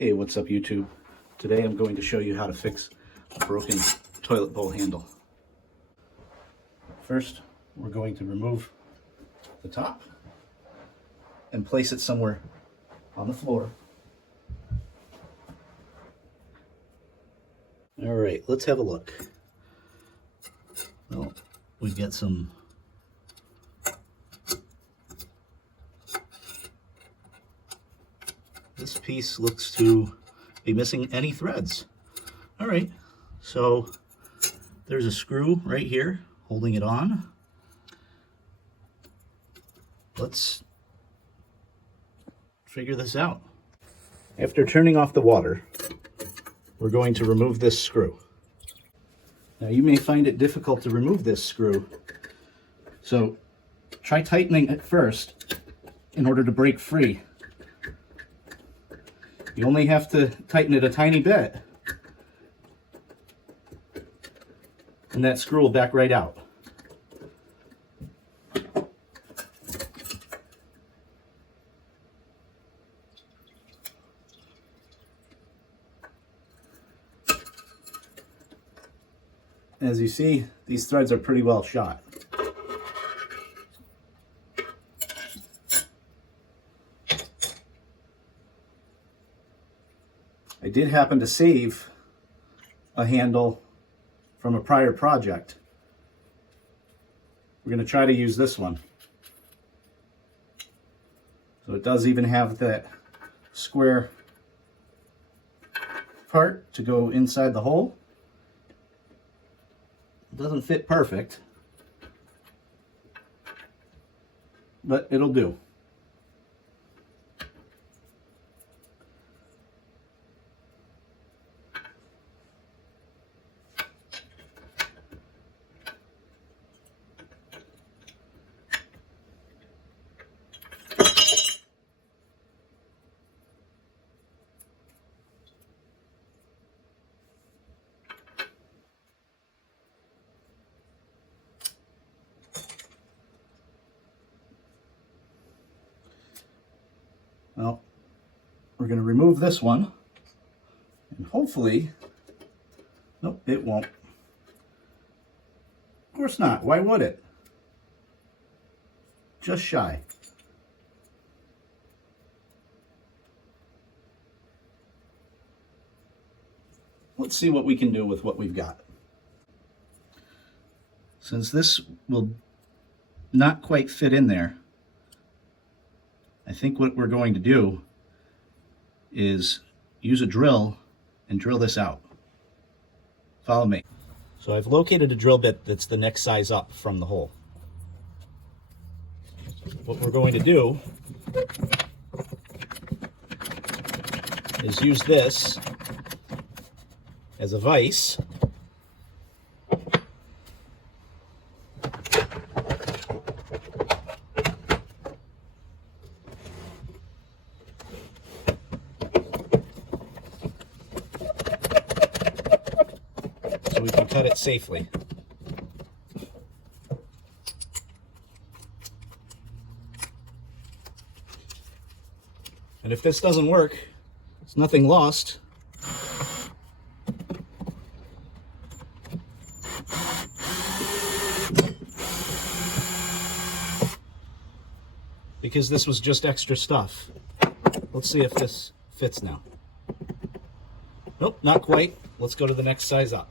Hey, what's up YouTube? Today I'm going to show you how to fix a broken toilet bowl handle. First, we're going to remove the top and place it somewhere on the floor. All right, let's have a look. Well, we've got some this piece looks to be missing any threads. All right, so there's a screw right here holding it on. Let's figure this out. After turning off the water, we're going to remove this screw. Now you may find it difficult to remove this screw, so try tightening it first in order to break free. You only have to tighten it a tiny bit, and that screw will back right out. As you see, these threads are pretty well shot. I did happen to save a handle from a prior project. We're going to try to use this one. So it does even have that square part to go inside the hole. It doesn't fit perfect, but it'll do. Well, we're going to remove this one, and hopefully, nope, it won't. Of course not. Why would it? Just shy. Let's see what we can do with what we've got. Since this will not quite fit in there, I think what we're going to do is use a drill and drill this out. Follow me. So I've located a drill bit that's the next size up from the hole. What we're going to do is use this as a vise . So we can cut it safely. And if this doesn't work, it's nothing lost. Because this was just extra stuff. Let's see if this fits now. Nope, not quite. Let's go to the next size up.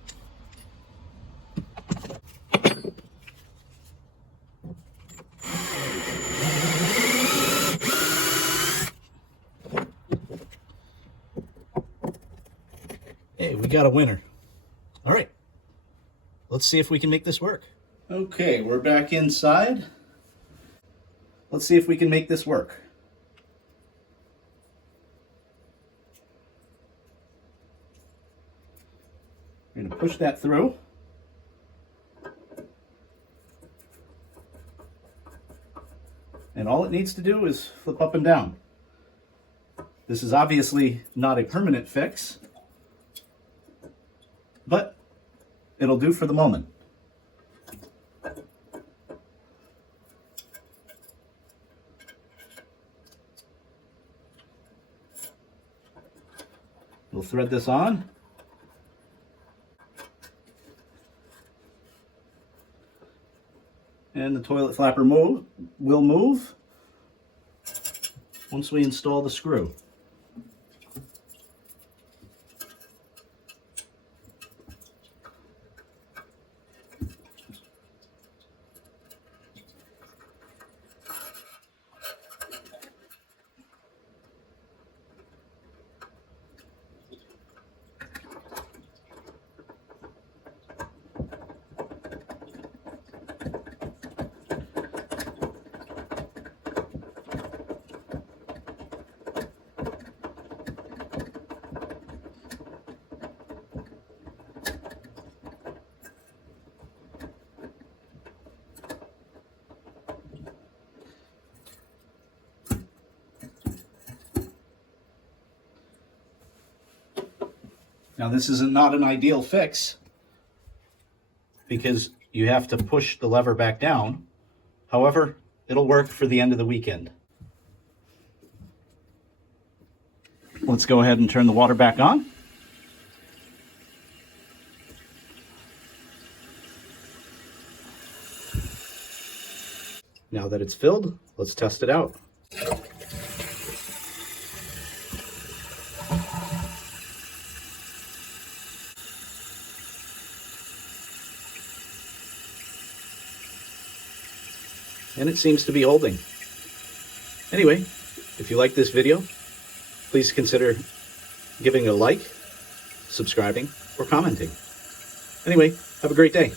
Hey, we got a winner. All right, let's see if we can make this work. Okay, we're back inside. Let's see if we can make this work. We're going to push that through. And all it needs to do is flip up and down. This is obviously not a permanent fix, but it'll do for the moment. We'll thread this on. And the toilet flapper will move once we install the screw. Now this is not an ideal fix because you have to push the lever back down. However, it'll work for the end of the weekend. Let's go ahead and turn the water back on. Now that it's filled, let's test it out. And it seems to be holding. Anyway, if you like this video, please consider giving a like, subscribing, or commenting. Anyway, have a great day.